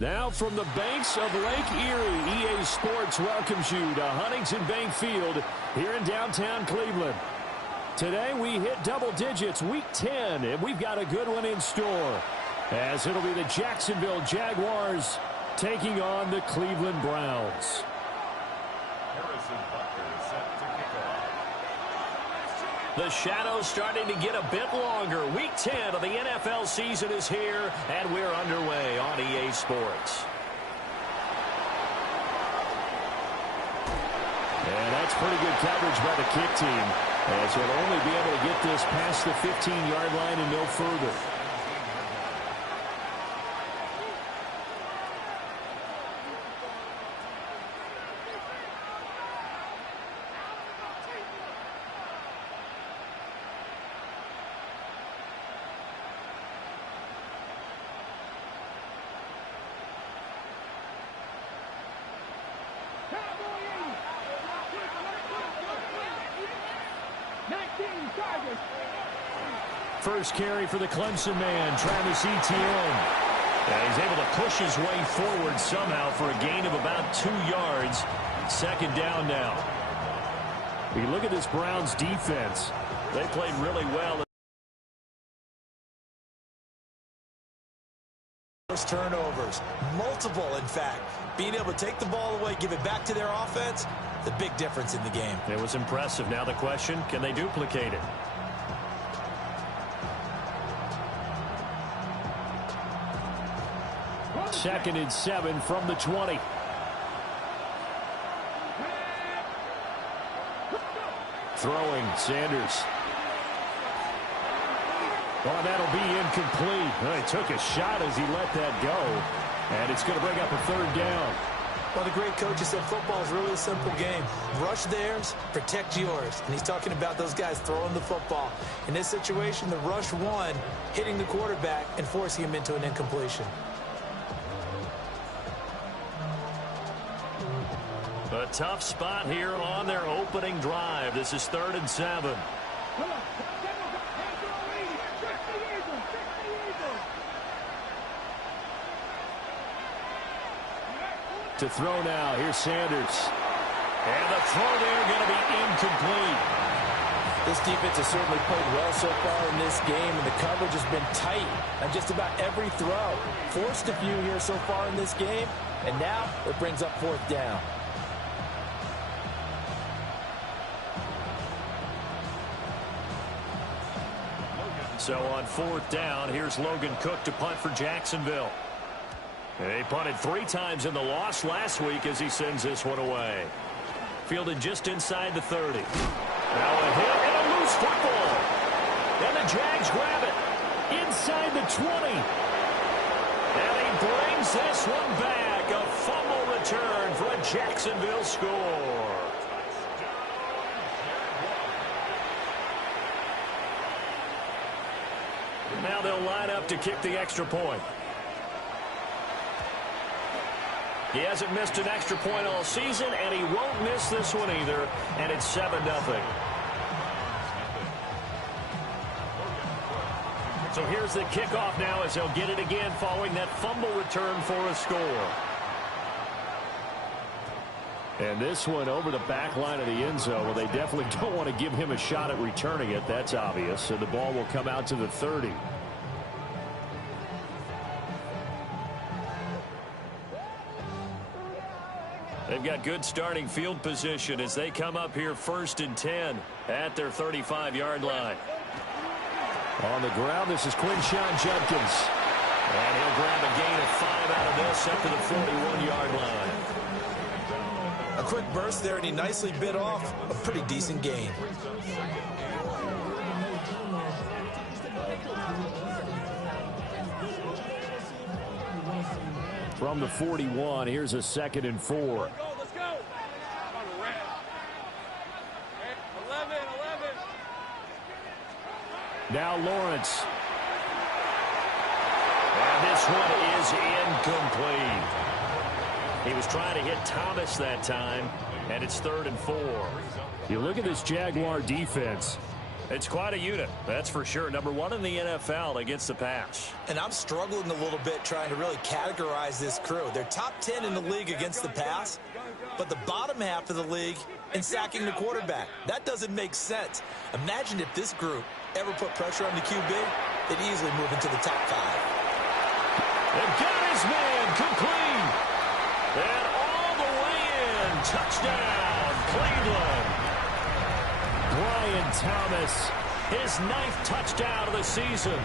Now from the banks of Lake Erie, EA Sports welcomes you to Huntington Bank Field here in downtown Cleveland. Today we hit double digits, week 10, and we've got a good one in store, as it'll be the Jacksonville Jaguars taking on the Cleveland Browns. The shadow's starting to get a bit longer. Week 10 of the NFL season is here, and we're underway on EA Sports. And that's pretty good coverage by the kick team, as they'll only be able to get this past the 15-yard line and no further. First carry for the Clemson man, Travis Etienne. And he's able to push his way forward somehow for a gain of about 2 yards. Second down now. We look at this Browns defense. They played really well. First turnovers, multiple in fact. Being able to take the ball away, give it back to their offense, the big difference in the game. It was impressive. Now the question, can they duplicate it? Second and 7 from the 20. Throwing, Sanders. Well, that'll be incomplete. Well, he took a shot as he let that go. And it's going to bring up a third down. Well, the great coach said football is really a simple game. Rush theirs, protect yours. And he's talking about those guys throwing the football. In this situation, the rush one, hitting the quarterback and forcing him into an incompletion. A tough spot here on their opening drive. This is 3rd and 7. To throw now. Here's Sanders. And the throw there going to be incomplete. This defense has certainly played well so far in this game, and the coverage has been tight on just about every throw. Forced a few here so far in this game, and now it brings up 4th down. So on 4th down, here's Logan Cook to punt for Jacksonville. He punted 3 times in the loss last week as he sends this one away. Fielded just inside the 30. Now a hit and a loose football. And the Jags grab it inside the 20. And he brings this one back. A fumble return for a Jacksonville score. Now they'll line up to kick the extra point. He hasn't missed an extra point all season, and he won't miss this one either, and it's 7-0. So here's the kickoff now as they'll get it again following that fumble return for a score. And this one over the back line of the end zone. Well, they definitely don't want to give him a shot at returning it. That's obvious. So the ball will come out to the 30. They've got good starting field position as they come up here 1st and 10 at their 35-yard line. On the ground, this is Quinshawn Judkins. And he'll grab a gain of 5 out of this up to the 41-yard line. A quick burst there, and he nicely bit off a pretty decent gain. From the 41, here's a 2nd and 4. Let's go. Now Lawrence. And this one is incomplete. He was trying to hit Thomas that time, and it's 3rd and 4. You look at this Jaguar defense. It's quite a unit, that's for sure. Number one in the NFL against the pass. And I'm struggling a little bit trying to really categorize this crew. They're top 10 in the league against the pass, but the bottom half of the league in sacking the quarterback. That doesn't make sense. Imagine if this group ever put pressure on the QB, they'd easily move into the top 5. They've got his man complete. And all the way in. Touchdown, Cleveland. Brian Thomas, his 9th touchdown of the season.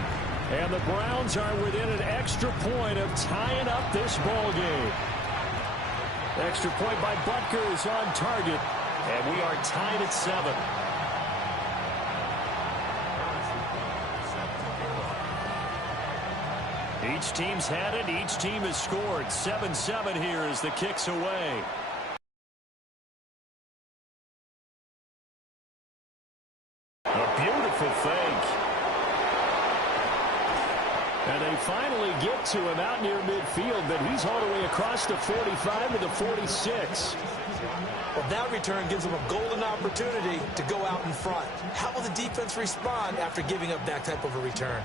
And the Browns are within an extra point of tying up this ball game. Extra point by Butker is on target. And we are tied at 7. Each team's had it. Each team has scored. 7-7 here as the kick's away. A beautiful fake. And they finally get to him out near midfield, but he's all the way across the 45 to the 46. Well, that return gives them a golden opportunity to go out in front. How will the defense respond after giving up that type of a return?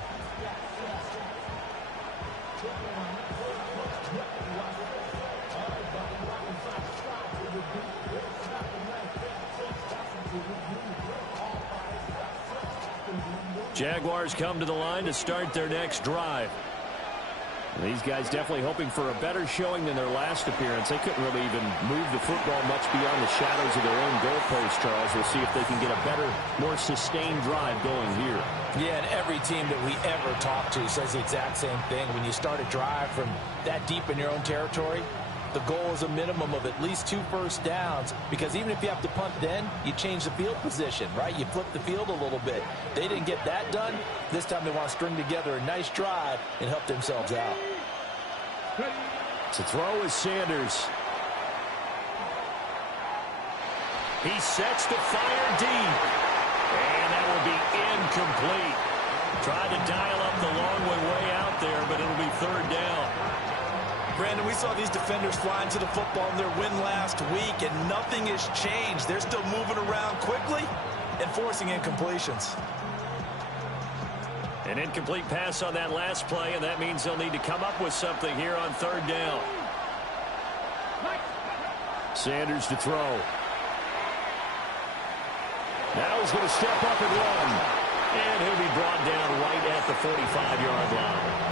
Jaguars come to the line to start their next drive. These guys definitely hoping for a better showing than their last appearance. They couldn't really even move the football much beyond the shadows of their own goalpost, Charles. We'll see if they can get a better, more sustained drive going here. Yeah, and every team that we ever talk to says the exact same thing. When you start a drive from that deep in your own territory, the goal is a minimum of at least 2 first downs, because even if you have to punt then, you change the field position, right? You flip the field a little bit. They didn't get that done. This time they want to string together a nice drive and help themselves out. To throw is Sanders. He sets to fire deep. And that will be incomplete. Tried to dial up the long way out there, but it'll be 3rd down. Brandon, we saw these defenders flying to the football in their win last week, and nothing has changed. They're still moving around quickly and forcing incompletions. An incomplete pass on that last play, and that means they'll need to come up with something here on 3rd down. Sanders to throw. Now he's going to step up and run. And he'll be brought down right at the 45-yard line.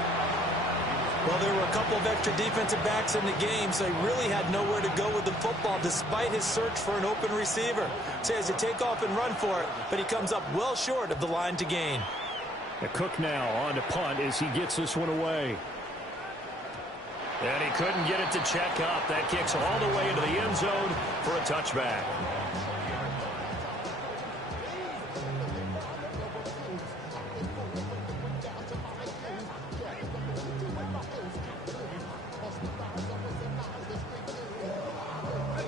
Well, there were a couple of extra defensive backs in the game, so he really had nowhere to go with the football despite his search for an open receiver. So he has to take off and run for it, but he comes up well short of the line to gain. The Cook now on to punt as he gets this one away. And he couldn't get it to check up. That kicks all the way into the end zone for a touchback.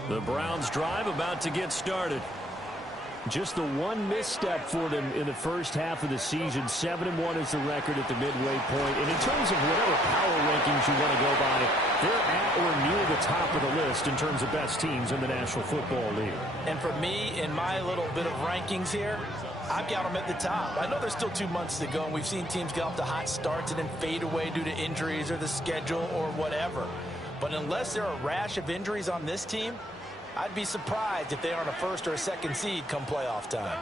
The Browns drive about to get started. Just the one misstep for them in the first half of the season. 7-1 is the record at the midway point. And in terms of whatever power rankings you want to go by, they're at or near the top of the list in terms of best teams in the National Football League. And for me, in my little bit of rankings here, I've got them at the top. I know there's still 2 months to go, and we've seen teams get off to hot starts and then fade away due to injuries or the schedule or whatever. But unless there are a rash of injuries on this team, I'd be surprised if they aren't a 1st or a 2nd seed come playoff time.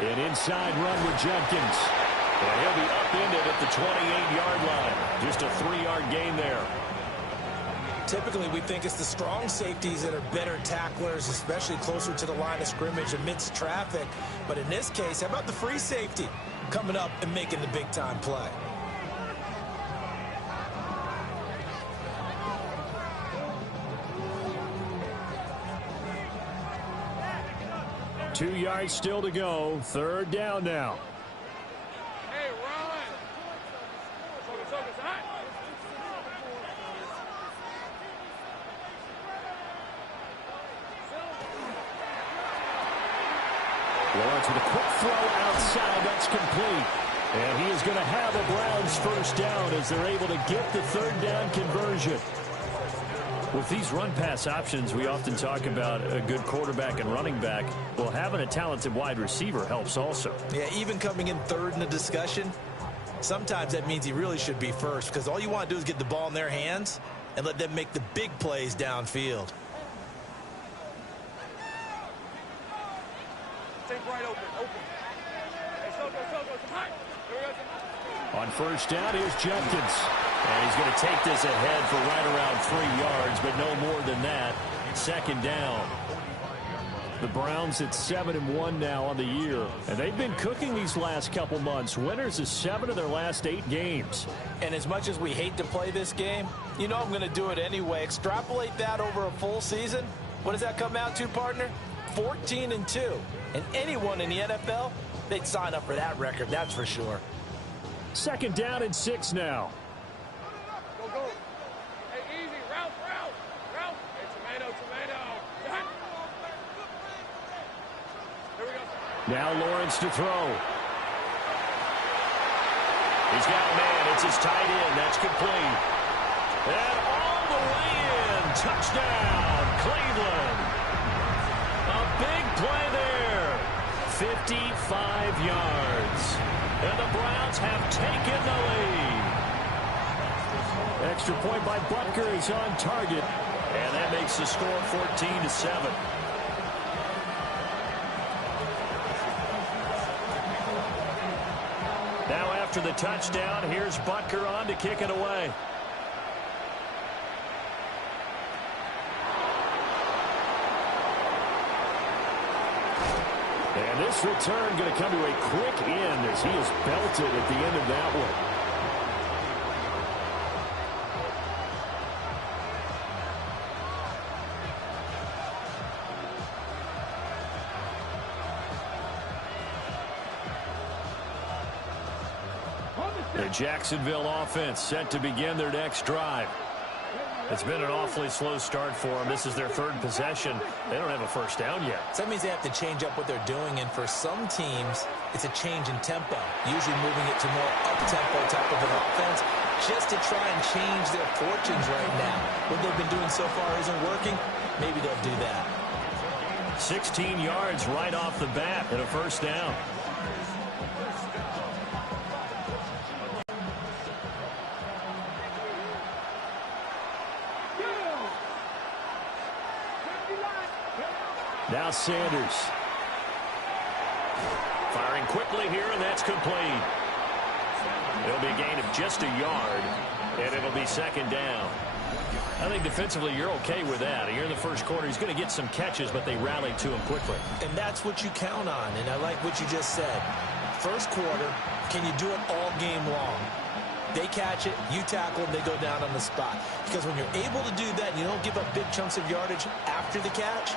An inside run with Jenkins. And he'll be upended at the 28-yard line. Just a 3-yard gain there. Typically, we think it's the strong safeties that are better tacklers, especially closer to the line of scrimmage amidst traffic. But in this case, how about the free safety coming up and making the big-time play? Two yards still to go. 3rd down now. Hey, run. Lawrence with a quick throw outside. That's complete. And he is going to have a Browns 1st down as they're able to get the 3rd down conversion. With these run-pass options, we often talk about a good quarterback and running back. Well, having a talented wide receiver helps also. Yeah, even coming in third in the discussion, sometimes that means he really should be first, because all you want to do is get the ball in their hands and let them make the big plays downfield. On first down, here's Jenkins. And he's going to take this ahead for right around 3 yards, but no more than that. Second down. The Browns at 7-1 now on the year. And they've been cooking these last couple months. Winners of 7 of their last 8 games. And as much as we hate to play this game, you know I'm going to do it anyway. Extrapolate that over a full season. What does that come out to, partner? 14-2. And anyone in the NFL, they'd sign up for that record, that's for sure. Second down and 6 now. Go. Hey, easy. Route. Hey, tomato. Here we go. Now Lawrence to throw. He's got a man. It's his tight end. That's complete. And all the way in. Touchdown, Cleveland. A big play there. 55 yards. And the Browns have taken the lead. Extra point by Butker is on target. And that makes the score 14-7. Now after the touchdown, here's Butker on to kick it away. And this return going to come to a quick end as he is belted at the end of that one. The Jacksonville offense set to begin their next drive. It's been an awfully slow start for them. This is their third possession. They don't have a first down yet. So that means they have to change up what they're doing, and for some teams, it's a change in tempo, usually moving it to more up-tempo type of an offense, just to try and change their fortunes right now. What they've been doing so far isn't working. Maybe they'll do that. 16 yards right off the bat and a first down. Now Sanders. Firing quickly here, and that's complete. It'll be a gain of just a yard, and it'll be second down. I think defensively you're okay with that. Here in the first quarter, he's going to get some catches, but they rallied to him quickly. And that's what you count on, and I like what you just said. First quarter, can you do it all game long? They catch it, you tackle, and they go down on the spot. Because when you're able to do that and you don't give up big chunks of yardage after the catch,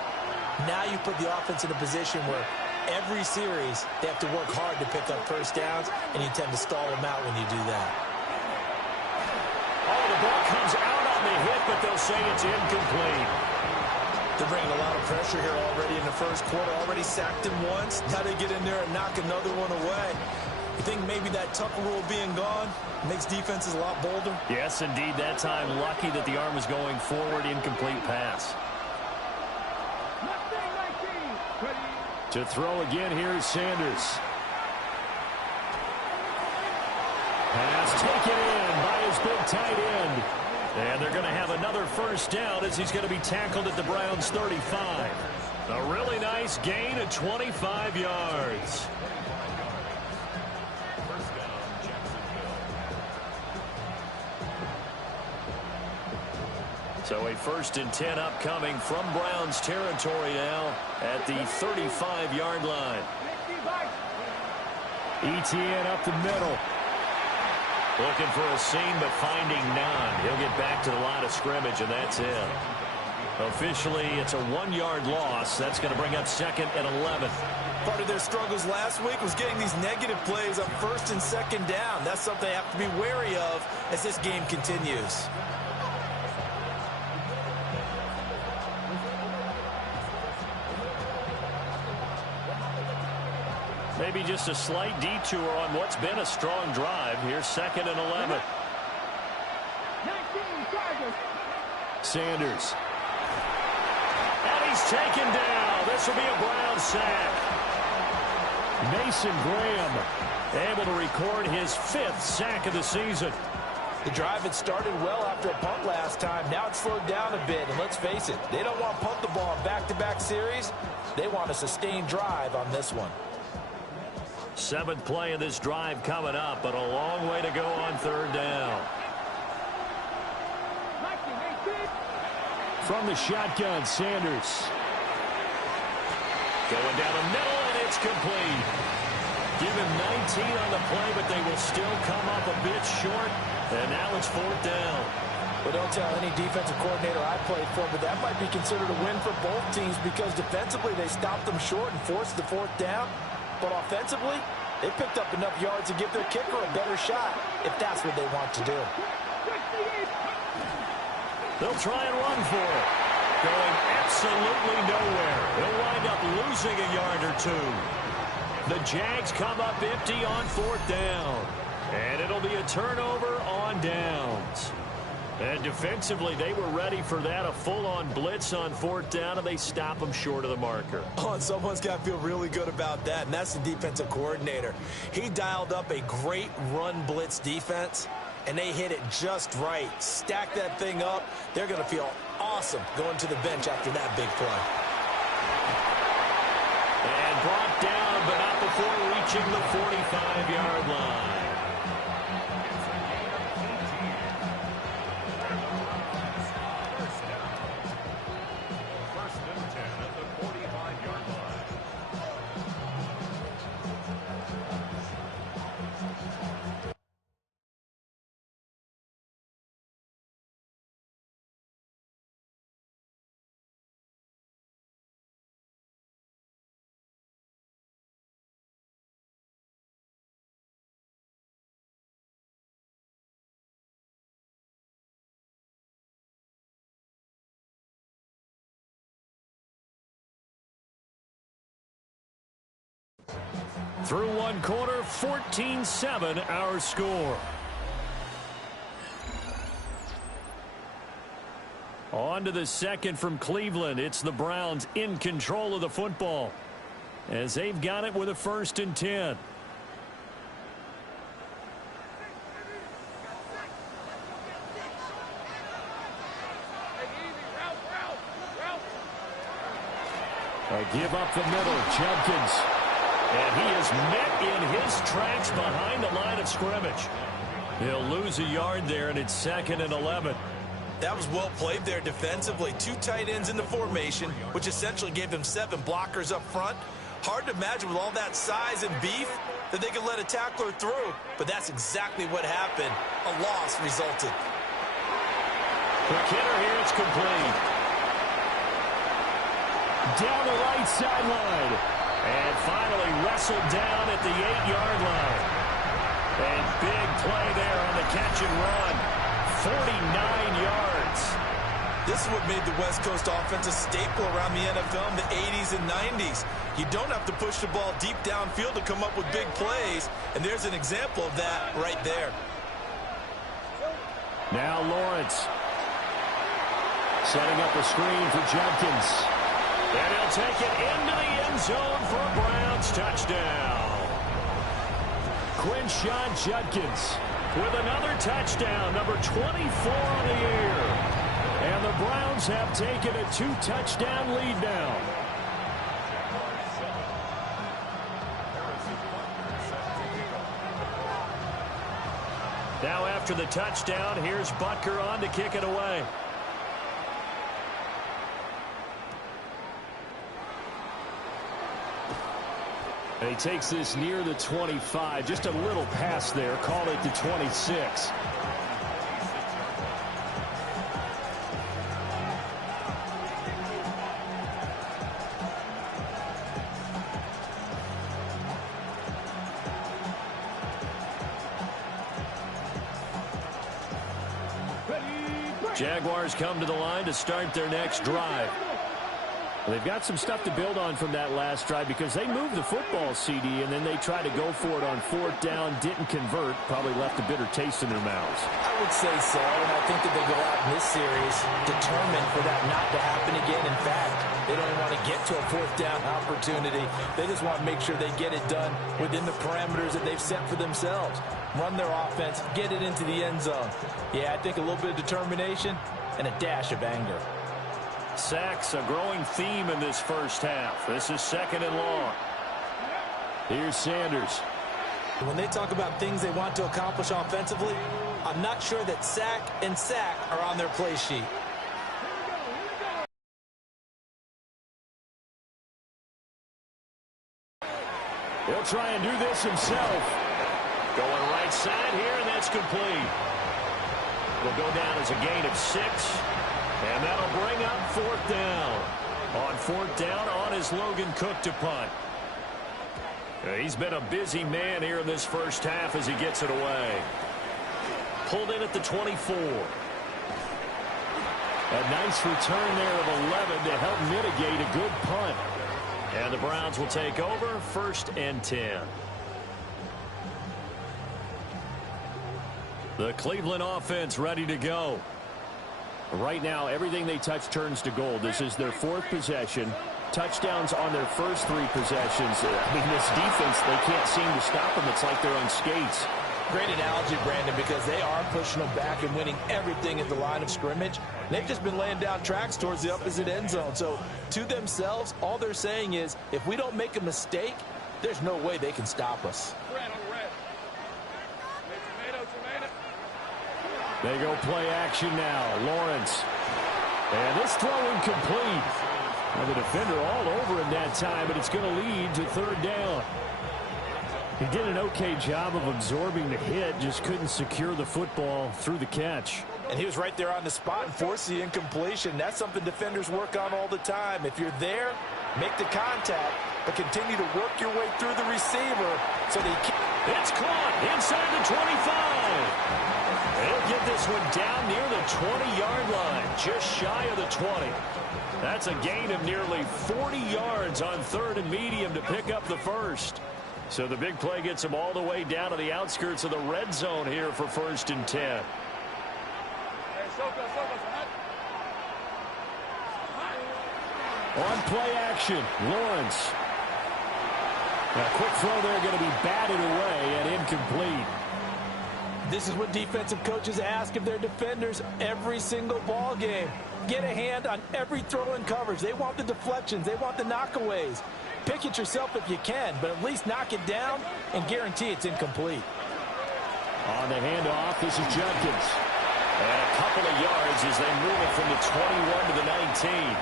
now you put the offense in a position where every series they have to work hard to pick up first downs, and you tend to stall them out when you do that. Oh, the ball comes out on the hit, but they'll say it's incomplete. They're bringing a lot of pressure here already in the first quarter. Already sacked him once. Now they get in there and knock another one away. You think maybe that Tucker rule being gone makes defenses a lot bolder? Yes, indeed. That time, lucky that the arm was going forward. Incomplete pass. To throw again, here's Sanders. Pass taken in by his big tight end. And they're going to have another first down as he's going to be tackled at the Browns' 35. A really nice gain of 25 yards. So a 1st and 10 upcoming from Browns territory now at the 35-yard line. Etienne up the middle. Looking for a seam, but finding none. He'll get back to the line of scrimmage, and that's it. Officially, it's a 1-yard loss. That's going to bring up 2nd and 11. Part of their struggles last week was getting these negative plays on 1st and 2nd down. That's something they have to be wary of as this game continues. Maybe just a slight detour on what's been a strong drive. Here's 2nd and 11. Sanders. And he's taken down. This will be a Brown sack. Mason Graham able to record his 5th sack of the season. The drive had started well after a punt last time. Now it's slowed down a bit, and let's face it, they don't want to punt the ball in back-to-back series. They want a sustained drive on this one. 7th play of this drive coming up, but a long way to go on 3rd down. From the shotgun, Sanders. Going down the middle, and it's complete. Give him 19 on the play, but they will still come up a bit short. And now it's 4th down. Well, don't tell any defensive coordinator I played for, but that might be considered a win for both teams because defensively they stopped them short and forced the 4th down. But offensively, they picked up enough yards to give their kicker a better shot if that's what they want to do. They'll try and run for it. Going absolutely nowhere. He'll wind up losing a yard or 2. The Jags come up empty on 4th down. And it'll be a turnover on downs. And defensively, they were ready for that, a full-on blitz on 4th down, and they stop them short of the marker. Oh, and someone's got to feel really good about that, and that's the defensive coordinator. He dialed up a great run blitz defense, and they hit it just right. Stack that thing up. They're going to feel awesome going to the bench after that big play. And brought down, but not before reaching the 45-yard line. Through one quarter, 14-7 our score. On to the second from Cleveland. It's the Browns in control of the football as they've got it with a 1st and 10. A give up the middle, Judkins. And he is met in his tracks behind the line of scrimmage. He'll lose a yard there, and it's 2nd and 11. That was well played there defensively. 2 tight ends in the formation, which essentially gave them 7 blockers up front. Hard to imagine with all that size and beef that they could let a tackler through, but that's exactly what happened. A loss resulted. The kicker here, it's complete. Down the right sideline. And finally wrestled down at the 8-yard line. And big play there on the catch and run. 49 yards. This is what made the West Coast offense a staple around the NFL in the 80s and 90s. You don't have to push the ball deep downfield to come up with big plays, and there's an example of that right there. Now Lawrence. Setting up a screen for Judkins. And he'll take it into the end zone for a Browns touchdown. Quinshon Judkins with another touchdown, number 24 on the year. And the Browns have taken a 2-touchdown lead now. Now after the touchdown, here's Butker on to kick it away. And he takes this near the 25, just a little pass there, call it the 26. Jaguars come to the line to start their next drive. They've got some stuff to build on from that last drive because they moved the football, CD, and then they tried to go for it on fourth down, didn't convert, probably left a bitter taste in their mouths. I would say so, and I think that they go out in this series determined for that not to happen again. In fact, they don't want to get to a fourth down opportunity. They just want to make sure they get it done within the parameters that they've set for themselves. Run their offense, get it into the end zone. Yeah, I think a little bit of determination and a dash of anger. Sacks, a growing theme in this first half. This is 2nd and long. Here's Sanders. When they talk about things they want to accomplish offensively, I'm not sure that sack and sack are on their play sheet. He'll try and do this himself. Going right side here, and that's complete. Will go down as a gain of 6. And that'll bring up 4th down. On 4th down, on is Logan Cook to punt. He's been a busy man here in this first half as he gets it away. Pulled in at the 24. A nice return there of 11 to help mitigate a good punt. And the Browns will take over 1st and 10. The Cleveland offense ready to go. Right now, everything they touch turns to gold. This is their 4th possession. Touchdowns on their first 3 possessions. I mean, this defense, they can't seem to stop them. It's like they're on skates. Great analogy, Brandon, because they are pushing them back and winning everything at the line of scrimmage. They've just been laying down tracks towards the opposite end zone. So, to themselves, all they're saying is, if we don't make a mistake, there's no way they can stop us. They go play action now. Lawrence. And this throw incomplete. Now the defender all over him that time, but it's going to lead to 3rd down. He did an okay job of absorbing the hit, just couldn't secure the football through the catch. And he was right there on the spot and forced the incompletion. That's something defenders work on all the time. If you're there, make the contact, but continue to work your way through the receiver so that he can. It's caught inside the 25. They'll get this one down near the 20-yard line, just shy of the 20. That's a gain of nearly 40 yards on 3rd and medium to pick up the first. So the big play gets them all the way down to the outskirts of the red zone here for 1st and 10. On play action, Lawrence. A quick throw there going to be batted away and incomplete. This is what defensive coaches ask of their defenders every single ball game. Get a hand on every throw in coverage. They want the deflections. They want the knockaways. Pick it yourself if you can, but at least knock it down and guarantee it's incomplete. On the handoff, this is Jenkins. And a couple of yards as they move it from the 21 to the 19.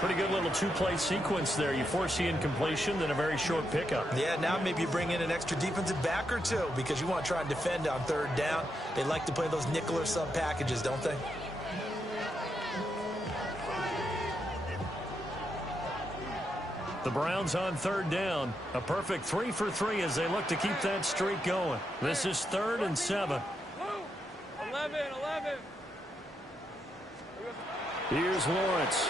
Pretty good little 2-play sequence there. You force the incompletion, then a very short pickup. Yeah, now maybe you bring in an extra defensive back or 2 because you want to try and defend on 3rd down. They like to play those nickel or sub packages, don't they? The Browns on 3rd down. A perfect 3 for 3 as they look to keep that streak going. This is 3rd and 7. 11. Here's Lawrence.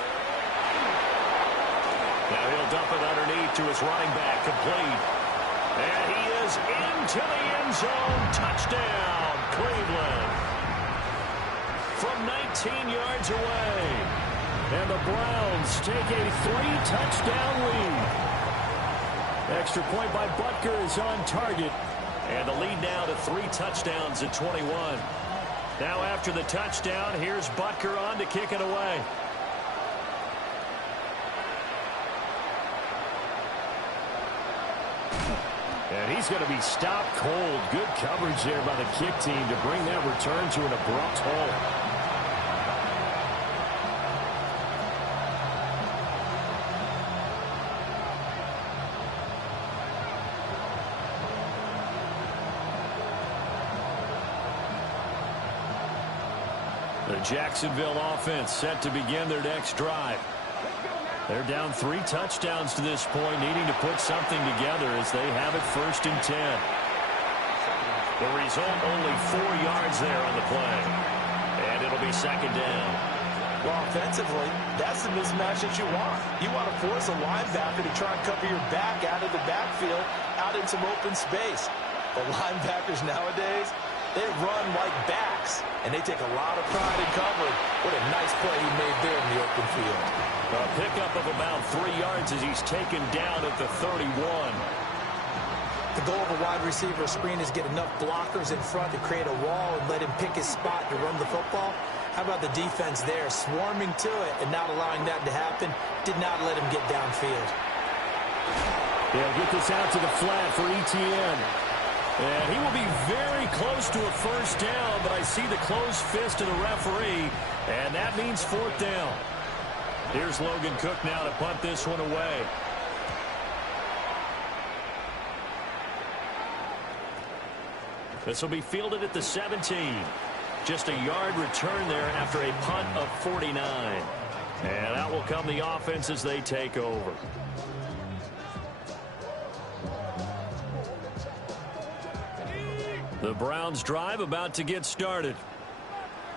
Now he'll dump it underneath to his running back, complete. And he is into the end zone. Touchdown, Cleveland. From 19 yards away. And the Browns take a 3-touchdown lead. Extra point by Butker is on target. And the lead now to 3 touchdowns at 21. Now after the touchdown, here's Butker on to kick it away. And he's going to be stopped cold. Good coverage there by the kick team to bring that return to an abrupt halt. The Jacksonville offense set to begin their next drive. They're down 3 touchdowns to this point, needing to put something together as they have it 1st and 10. The result, only 4 yards there on the play. And it'll be 2nd down. Well, offensively, that's the mismatch that you want. You want to force a linebacker to try and cover your back out of the backfield, out in some open space. The linebackers nowadays, they run like backs, and they take a lot of pride in covering. What a nice play he made there in the open field. A pickup of about 3 yards as he's taken down at the 31. The goal of a wide receiver screen is get enough blockers in front to create a wall and let him pick his spot to run the football. How about the defense there, swarming to it and not allowing that to happen? Did not let him get downfield. They'll get this out to the flat for ETN. And he will be very close to a first down, but I see the closed fist of the referee, and that means 4th down. Here's Logan Cook now to punt this one away. This will be fielded at the 17. Just a yard return there after a punt of 49. And out will come the offense as they take over. The Browns drive about to get started.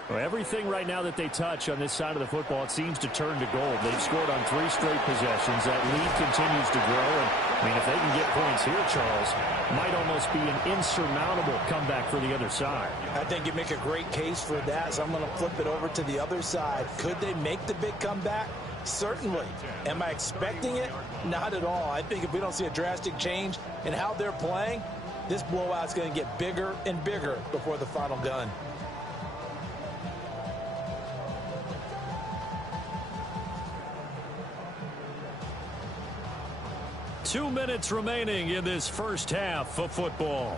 Well, everything right now that they touch on this side of the football, it seems to turn to gold. They've scored on 3 straight possessions. That lead continues to grow. And, I mean, if they can get points here, Charles, might almost be an insurmountable comeback for the other side. I think you make a great case for that, so I'm going to flip it over to the other side. Could they make the big comeback? Certainly. Am I expecting it? Not at all. I think if we don't see a drastic change in how they're playing, this blowout's going to get bigger and bigger before the final gun. Two minutes remaining in this first half of football.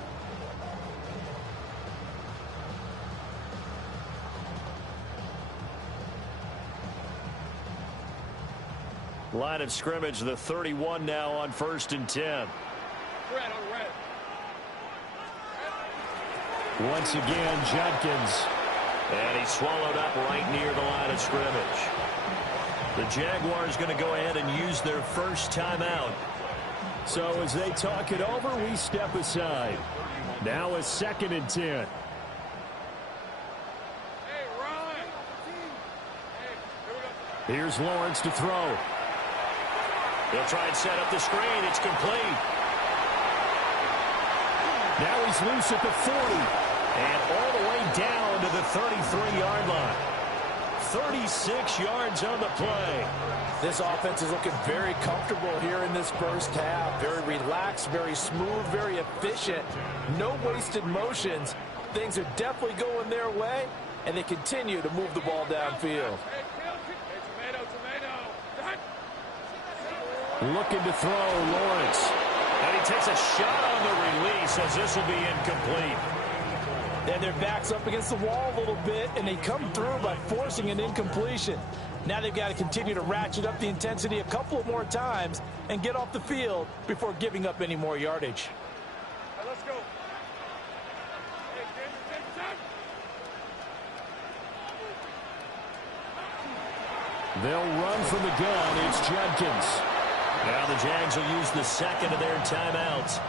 Line of scrimmage, the 31 now on 1st and 10. Once again, Judkins. And he's swallowed up right near the line of scrimmage. The Jaguars going to go ahead and use their first timeout. So as they talk it over, we step aside. Now a 2nd and 10. Here's Lawrence to throw. He'll try and set up the screen. It's complete. Now he's loose at the 40. And all the way down to the 33-yard line. 36 yards on the play. This offense is looking very comfortable here in this first half. Very relaxed, very smooth, very efficient. No wasted motions. Things are definitely going their way, and they continue to move the ball downfield. Looking to throw, Lawrence. And he takes a shot on the release as this will be incomplete. And their back's up against the wall a little bit, and they come through by forcing an incompletion. Now they've got to continue to ratchet up the intensity a couple of more times and get off the field before giving up any more yardage. Let's go. They'll run from the gun. It's Judkins. Now the Jags will use the 2nd of their timeouts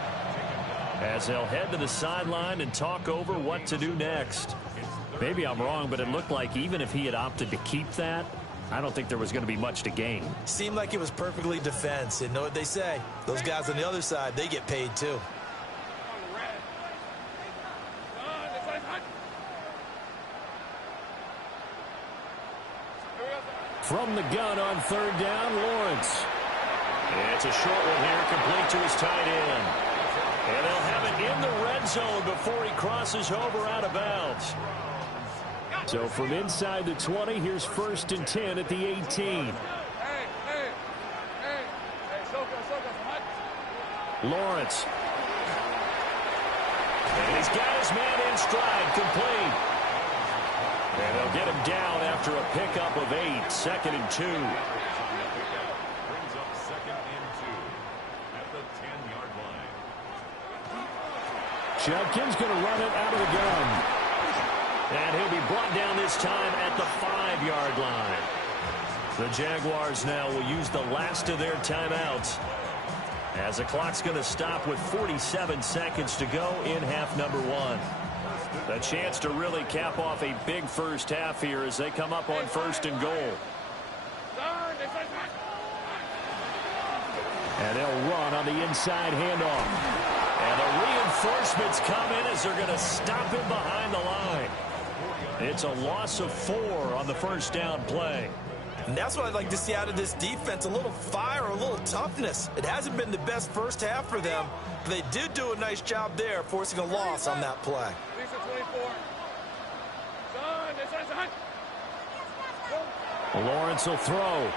as they'll head to the sideline and talk over what to do next. Maybe I'm wrong, but it looked like even if he had opted to keep that, I don't think there was going to be much to gain. Seemed like it was perfectly defense. And know what they say? Those guys on the other side, they get paid too. From the gun on 3rd down, Lawrence. It's a short one here, complete to his tight end. And they'll have it in the red zone before he crosses over out of bounds. So from inside the 20, here's 1st and 10 at the 18. Lawrence. And he's got his man in stride, complete. And they'll get him down after a pickup of 8, 2nd and 2. Judkins going to run it out of the gun. And he'll be brought down this time at the 5-yard line. The Jaguars now will use the last of their timeouts as the clock's going to stop with 47 seconds to go in half number 1. A chance to really cap off a big first half here as they come up on 1st and goal. And they'll run on the inside handoff. And the reinforcements come in as they're going to stop him behind the line. It's a loss of 4 on the first down play. And that's what I'd like to see out of this defense, a little fire, a little toughness. It hasn't been the best first half for them, but they did do a nice job there, forcing a loss on that play. Lawrence will throw.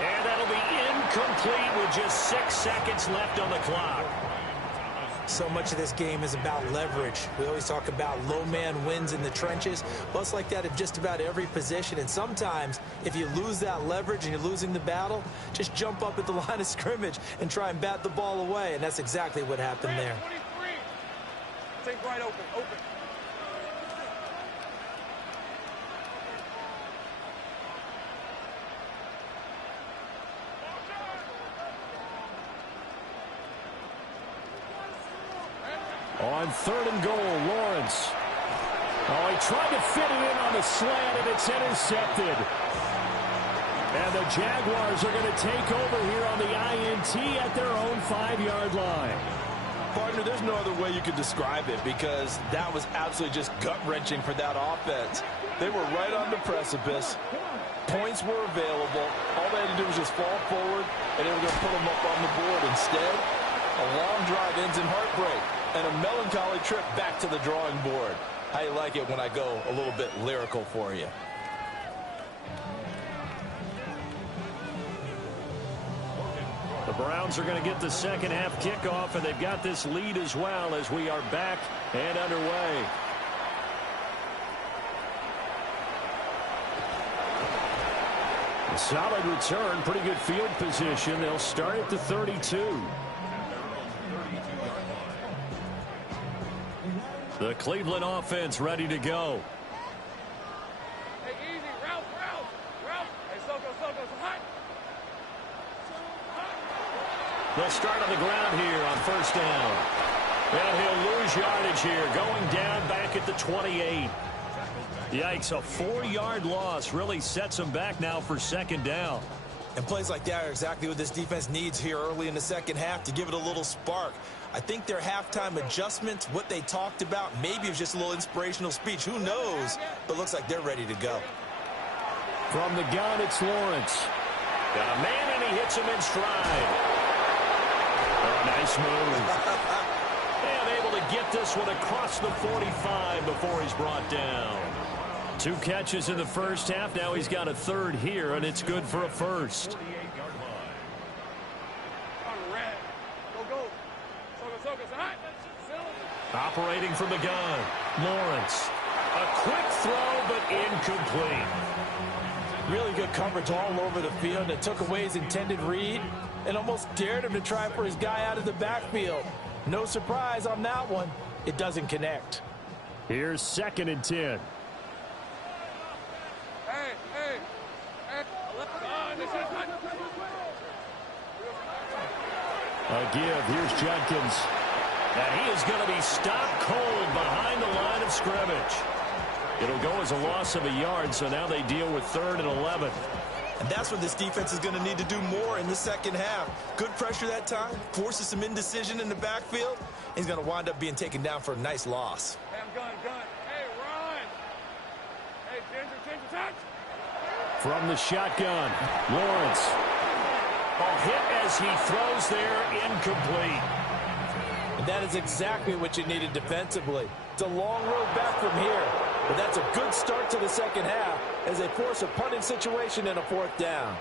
And that'll be incomplete with just 6 seconds left on the clock. So much of this game is about leverage. We always talk about low man wins in the trenches. Well, it's like that at just about every position. And sometimes, if you lose that leverage and you're losing the battle, just jump up at the line of scrimmage and try and bat the ball away. And that's exactly what happened there. Take right open. On 3rd and goal, Lawrence. Oh, he tried to fit it in on the slant, and it's intercepted. And the Jaguars are going to take over here on the INT at their own 5-yard line. Partner, there's no other way you could describe it because that was absolutely just gut-wrenching for that offense. They were right on the precipice. Points were available. All they had to do was just fall forward, and they were going to put them up on the board. Instead, a long drive ends in heartbreak and a melancholy trip back to the drawing board. How you like it when I go a little bit lyrical for you? The Browns are going to get the second half kickoff, and they've got this lead as well as we are back and underway. A solid return, pretty good field position. They'll start at the 32. The Cleveland offense ready to go. Hey, easy. Route. Hey, Soko, hot. They'll start on the ground here on 1st down. And he'll lose yardage here, going down back at the 28. Yikes, a 4-yard loss really sets him back now for 2nd down. And plays like that are exactly what this defense needs here early in the second half to give it a little spark. I think their halftime adjustments, what they talked about, maybe it was just a little inspirational speech. Who knows? But looks like they're ready to go. From the gun, it's Lawrence. Got a man, and he hits him in stride. Oh, nice move. And able to get this one across the 45 before he's brought down. 2 catches in the first half. Now he's got a 3rd here, and it's good for a 1st. Operating from the gun, Lawrence. A quick throw, but incomplete. Really good coverage all over the field. It took away his intended read and almost dared him to try for his guy out of the backfield. No surprise on that one. It doesn't connect. Here's 2nd and 10. A give. Here's Judkins. And he is going to be stopped cold behind the line of scrimmage. It'll go as a loss of a yard, so now they deal with 3rd and 11. And that's what this defense is going to need to do more in the second half. Good pressure that time, forces some indecision in the backfield. He's going to wind up being taken down for a nice loss. Hey, I'm gun. Hey, run. Hey, Ginger, touch. From the shotgun, Lawrence. A hit as he throws there, incomplete. And that is exactly what you needed defensively. It's a long road back from here, but that's a good start to the second half as they force a punting situation and a 4th down.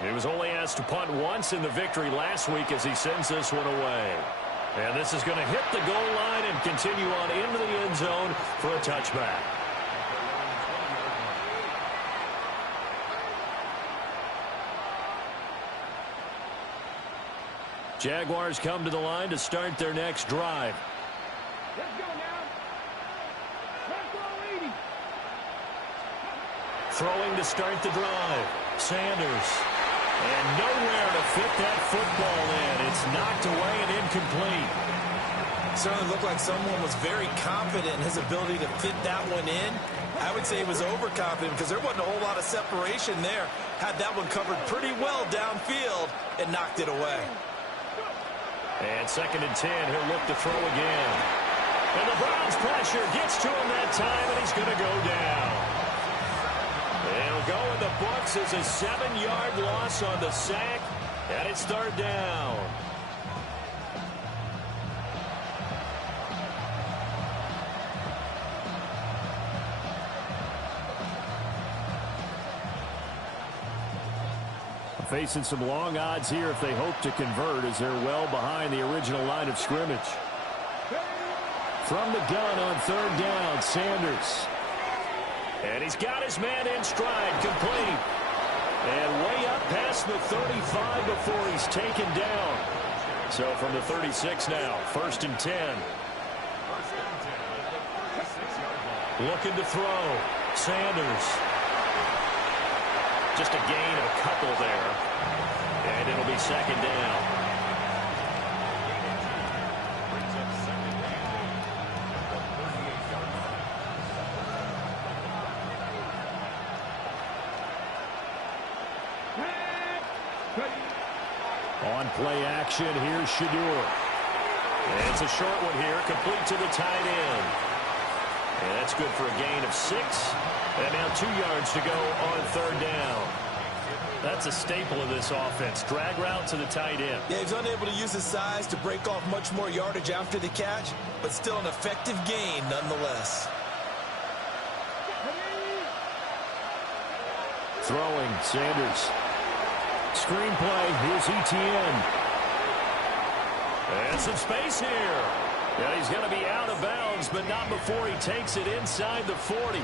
He was only asked to punt once in the victory last week as he sends this one away. And this is going to hit the goal line and continue on into the end zone for a touchback. Jaguars come to the line to start their next drive. Let's go now. Let's go, 80. Throwing to start the drive. Sanders. And nowhere to fit that football in. It's knocked away and incomplete. Certainly looked like someone was very confident in his ability to fit that one in. I would say he was overconfident because there wasn't a whole lot of separation there. Had that one covered pretty well downfield and knocked it away. And 2nd and 10, he'll look to throw again. And the Browns pressure gets to him that time, and he's going to go down. It'll go in the books as a 7-yard loss on the sack, and it's 3rd down. Facing some long odds here if they hope to convert, as they're well behind the original line of scrimmage. From the gun on 3rd down, Sanders. And he's got his man in stride, complete. And way up past the 35 before he's taken down. So from the 36 now, 1st and 10. Looking to throw. Sanders. Just a gain of a couple there. And it'll be 2nd down. On play action, here's Shadur. And it's a short one here, complete to the tight end. And that's good for a gain of 6. And now 2 yards to go on 3rd down. That's a staple of this offense. Drag route to the tight end. Yeah, he's unable to use his size to break off much more yardage after the catch, but still an effective gain nonetheless. Throwing, Sanders. Screenplay, here's Etienne. And some space here. Yeah, he's going to be out of bounds, but not before he takes it inside the 40.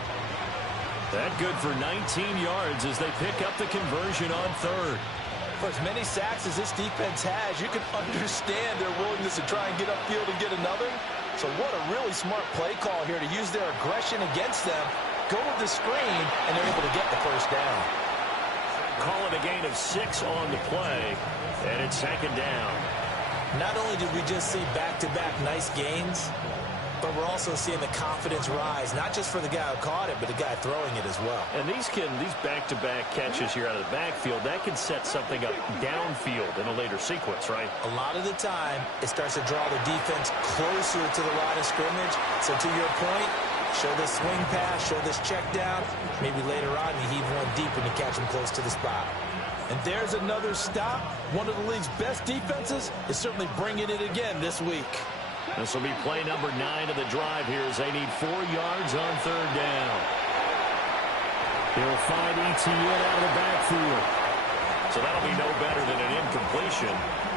That good for 19 yards as they pick up the conversion on 3rd. For as many sacks as this defense has, you can understand their willingness to try and get upfield and get another. So what a really smart play call here to use their aggression against them, go with the screen, and they're able to get the 1st down. Call it a gain of 6 on the play, and it's 2nd down. Not only did we just see back-to-back nice gains, but we're also seeing the confidence rise, not just for the guy who caught it, but the guy throwing it as well. And these back-to-back catches here out of the backfield, that can set something up downfield in a later sequence, right? A lot of the time, it starts to draw the defense closer to the line of scrimmage. So to your point, show this swing pass, show this check down. Maybe later on you heave one deep when you catch him close to the spot. And there's another stop. One of the league's best defenses is certainly bringing it again this week. This will be play number 9 of the drive here as they need 4 yards on 3rd down. He'll find Etienne out of the backfield. So that'll be no better than an incompletion.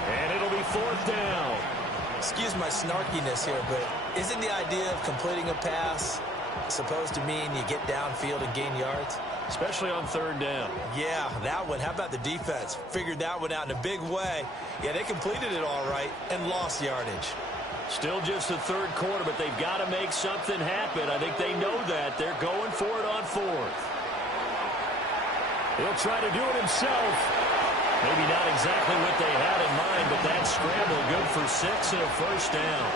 And it'll be 4th down. Excuse my snarkiness here, but isn't the idea of completing a pass supposed to mean you get downfield and gain yards? Especially on 3rd down. Yeah, that one. How about the defense? Figured that one out in a big way. Yeah, they completed it all right and lost yardage. Still just the 3rd quarter, but they've got to make something happen. I think they know that. They're going for it on 4th. He'll try to do it himself. Maybe not exactly what they had in mind, but that scramble good for 6 and a 1st down.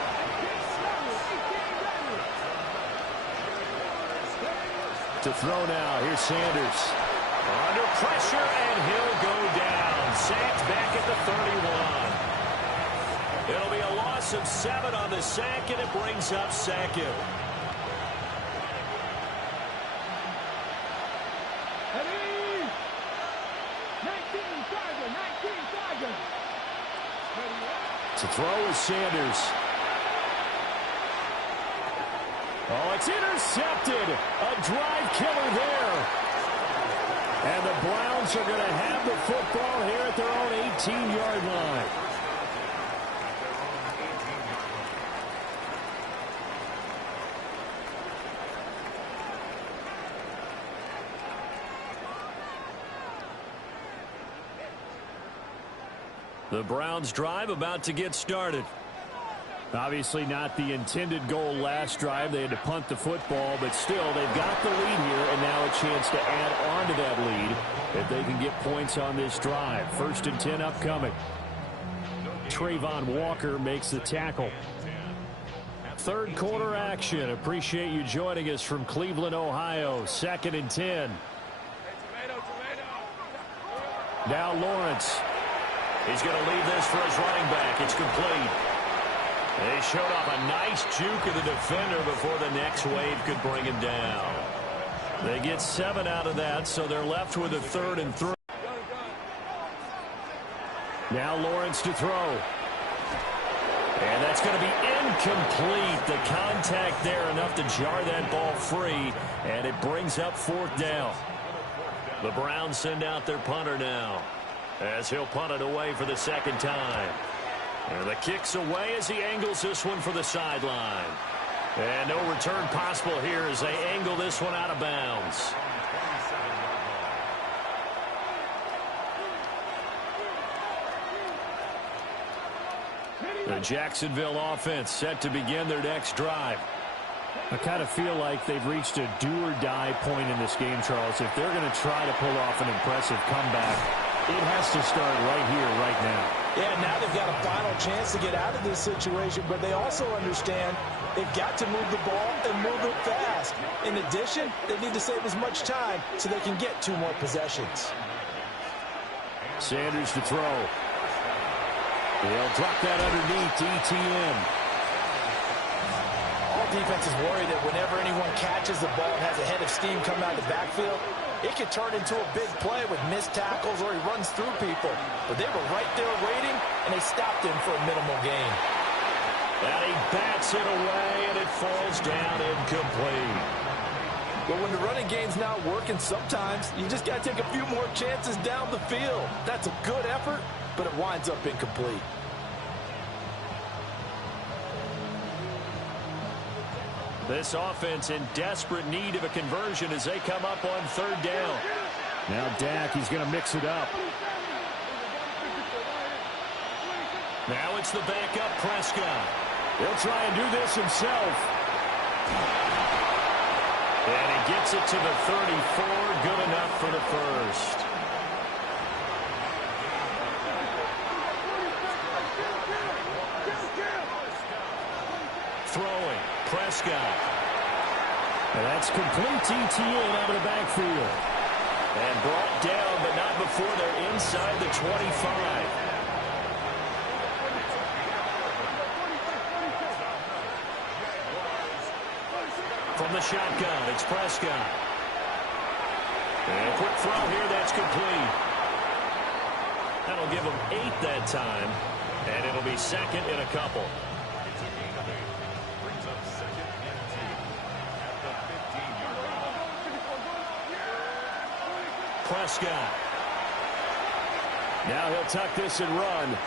To throw now, here's Sanders. Under pressure, and he'll go down. Sacked back at the 31. It'll be a loss of 7 on the sack, and it brings up 2nd. To throw is Sanders. Oh, it's intercepted. A drive killer there. And the Browns are going to have the football here at their own 18-yard line. The Browns drive about to get started. Obviously not the intended goal last drive. They had to punt the football, but still they've got the lead here and now a chance to add on to that lead if they can get points on this drive. 1st and 10 upcoming. Trayvon Walker makes the tackle. 3rd quarter action. Appreciate you joining us from Cleveland, Ohio. 2nd and 10. Now Lawrence. He's going to leave this for his running back. It's complete. They showed off a nice juke of the defender before the next wave could bring him down. They get 7 out of that, so they're left with a 3rd and 3. Now Lawrence to throw. And that's going to be incomplete. The contact there enough to jar that ball free, and it brings up 4th down. The Browns send out their punter now, as he'll punt it away for the 2nd time. And the kick's away as he angles this one for the sideline. And no return possible here as they angle this one out of bounds. The Jacksonville offense set to begin their next drive. I kind of feel like they've reached a do-or-die point in this game, Charles. If they're going to try to pull off an impressive comeback, it has to start right here, right now. Yeah, now they've got a final chance to get out of this situation, but they also understand they've got to move the ball and move it fast. In addition, they need to save as much time so they can get 2 more possessions. Sanders to throw. He'll drop that underneath to ETN. All defenses worry that whenever anyone catches the ball and has a head of steam coming out of the backfield, it could turn into a big play with missed tackles or he runs through people. But they were right there waiting, and they stopped him for a minimal gain. And he bats it away, and it falls down incomplete. But when the running game's not working, sometimes you just got to take a few more chances down the field. That's a good effort, but it winds up incomplete. This offense in desperate need of a conversion as they come up on 3rd down. Now Dak, he's going to mix it up. Now it's the backup Prescott. He'll try and do this himself. And he gets it to the 34. Good enough for the 1st. Throwing. Prescott. And that's complete to ETN out of the backfield. And brought down, but not before they're inside the 25. From the shotgun, it's Prescott. And a quick throw here, that's complete. That'll give them 8 that time, and it'll be 2nd in a couple. Prescott. Now he'll tuck this and run.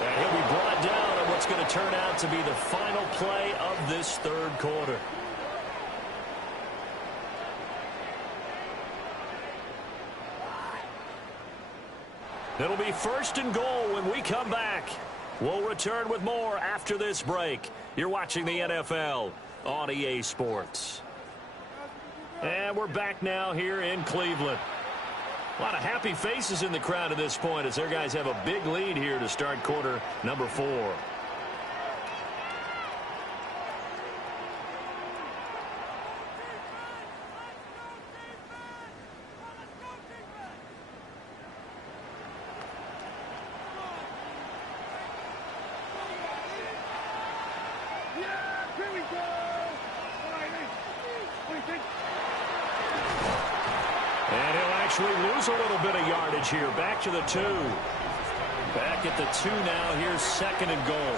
And he'll be brought down on what's going to turn out to be the final play of this 3rd quarter. It'll be 1st and goal when we come back. We'll return with more after this break. You're watching the NFL on EA Sports. And we're back now here in Cleveland. A lot of happy faces in the crowd at this point as their guys have a big lead here to start quarter number 4. And he'll actually lose a little bit of yardage here. Back to the 2. Back at the 2 now. Here's 2nd and goal.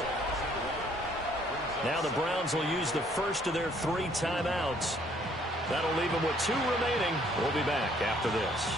Now the Browns will use the first of their 3 timeouts. That'll leave them with 2 remaining. We'll be back after this.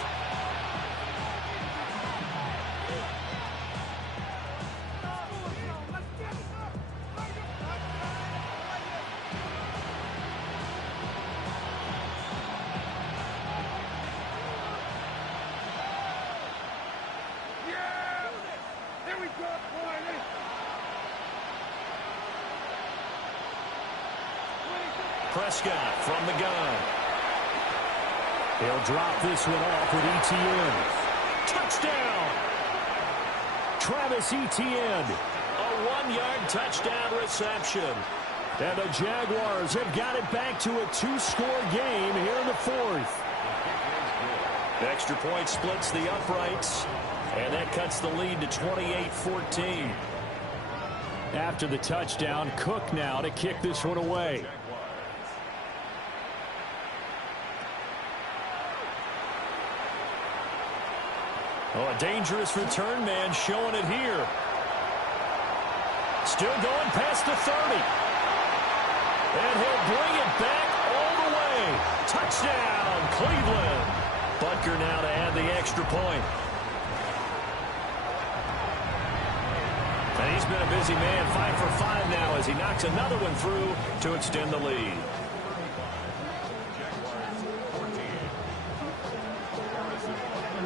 Prescott from the gun. He'll drop this one off with Etienne. Touchdown! Travis Etienne. A 1-yard touchdown reception. And the Jaguars have got it back to a 2-score game here in the fourth. Extra point splits the uprights, and that cuts the lead to 28-14. After the touchdown, Cook now to kick this one away. Oh, a dangerous return man showing it here. Still going past the 30. And he'll bring it back all the way. Touchdown, Cleveland. Butker now to add the extra point. And he's been a busy man, 5 for 5 now as he knocks another one through to extend the lead.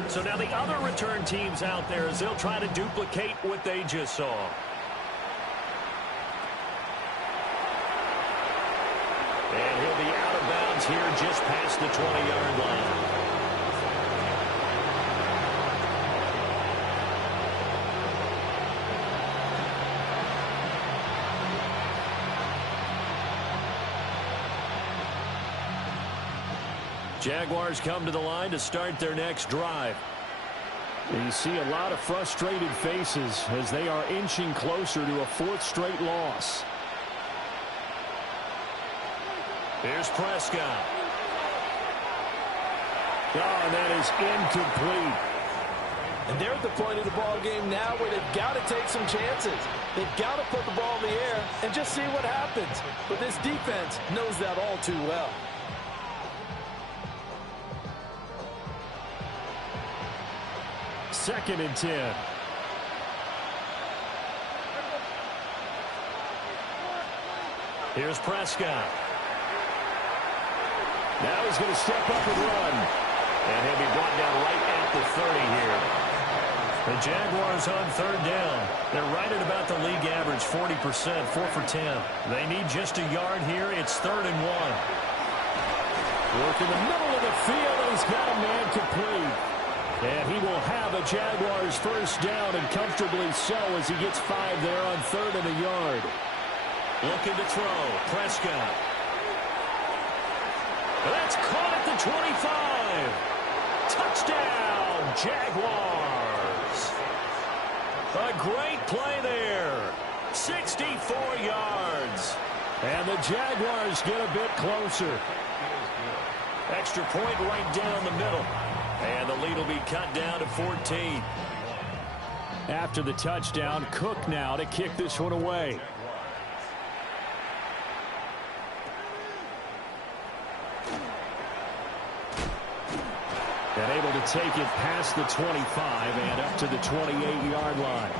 So now the other return teams out there as they'll try to duplicate what they just saw. And he'll be out of bounds here just past the 20-yard line. Jaguars come to the line to start their next drive. And you see a lot of frustrated faces as they are inching closer to a 4th straight loss. Here's Prescott. Oh, and that is incomplete. And they're at the point of the ball game now where they've got to take some chances. They've got to put the ball in the air and just see what happens. But this defense knows that all too well. Second and 10. Here's Prescott. Now he's going to step up and run. And he'll be brought down right at the 30 here. The Jaguars on 3rd down. They're right at about the league average, 40%, 4 for 10. They need just a yard here. It's 3rd and 1. Work in the middle of the field, and he's got a man complete. And he will have a Jaguars first down, and comfortably so as he gets 5 there on 3rd and a yard. Looking to throw. Prescott. That's caught at the 25. Touchdown, Jaguars. A great play there. 64 yards. And the Jaguars get a bit closer. Extra point right down the middle. And the lead will be cut down to 14. After the touchdown, Cook now to kick this one away. And able to take it past the 25 and up to the 28-yard line.